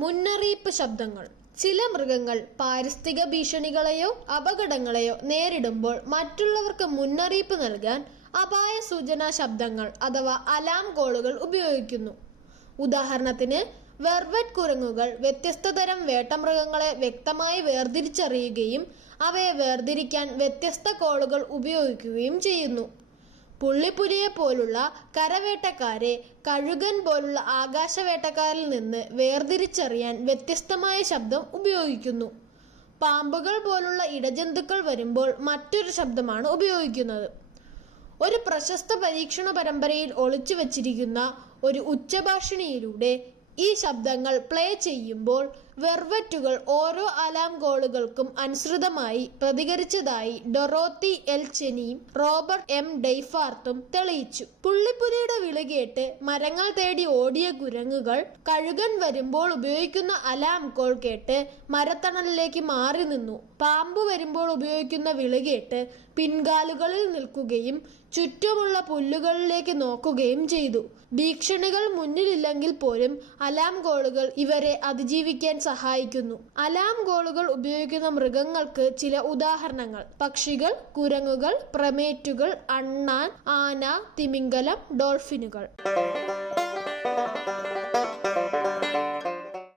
മുന്നറിയിപ്പ് ശബ്ദങ്ങൾ. ചില മൃഗങ്ങൾ പാരിസ്ഥിക ഭീഷണികളെയോ അപകടങ്ങളെയോ നേരിടുമ്പോൾ മറ്റുള്ളവർക്ക് മുന്നറിയിപ്പ് നൽകാൻ അപായ സൂചനാ ശബ്ദങ്ങൾ അഥവാ അലാം കോളുകൾ ഉപയോഗിക്കുന്നു. ഉദാഹരണത്തിന് വെർവെറ്റ് കുരങ്ങുകൾ വ്യത്യസ്ത തരം വേട്ടമൃഗങ്ങളെ വ്യക്തമായി വേർതിരിച്ചറിയുകയും അവയെ വേർതിരിക്കാൻ വ്യത്യസ്ത കോളുകൾ ഉപയോഗിക്കുകയും ചെയ്യുന്നു. പുള്ളിപ്പുലിയെ പോലുള്ള കരവേട്ടക്കാരെ കഴുകൻ പോലുള്ള ആകാശവേട്ടക്കാരിൽ നിന്ന് വേർതിരിച്ചറിയാൻ വ്യത്യസ്തമായ ശബ്ദം ഉപയോഗിക്കുന്നു. പാമ്പുകൾ പോലുള്ള ഇടജന്തുക്കൾ വരുമ്പോൾ മറ്റൊരു ശബ്ദമാണ് ഉപയോഗിക്കുന്നത്. ഒരു പ്രശസ്ത പരീക്ഷണ പരമ്പരയിൽ ഒളിച്ചു വച്ചിരിക്കുന്ന ഒരു ഉച്ചഭാഷിണിയിലൂടെ ഈ ശബ്ദങ്ങൾ പ്ലേ ചെയ്യുമ്പോൾ വെർവറ്റുകൾ ഓരോ അലാം ഗോളുകൾക്കും അനുസൃതമായി പ്രതികരിച്ചതായി ഡൊറോത്തി എൽ ചെനിയും റോബർട്ട് എം ഡെയ്ഫാർത്തും തെളിയിച്ചു. പുള്ളിപ്പുലിയുടെ വിളികേട്ട് മരങ്ങൾ തേടി ഓടിയ കുരങ്ങുകൾ കഴുകൻ വരുമ്പോൾ ഉപയോഗിക്കുന്ന അലാം കോൾ കേട്ട് മരത്തണലിലേക്ക് മാറി നിന്നു. പാമ്പ് വരുമ്പോൾ ഉപയോഗിക്കുന്ന വിളികേട്ട് പിൻകാലുകളിൽ നിൽക്കുകയും ചുറ്റുമുള്ള പുല്ലുകളിലേക്ക് നോക്കുകയും ചെയ്തു. ഭീഷണികൾ മുന്നിലില്ലെങ്കിൽ പോലും അലാം കോളുകൾ ഇവരെ അതിജീവിക്കാൻ സഹായിക്കുന്നു. അലാം ഗോളുകൾ ഉപയോഗിക്കുന്ന മൃഗങ്ങൾക്ക് ചില ഉദാഹരണങ്ങൾ. പക്ഷികൾ കുരങ്ങുകൾ പ്രമേറ്റുകൾ അണ്ണാൻ ആന തിമിംഗലം ഡോൾഫിനുകൾ.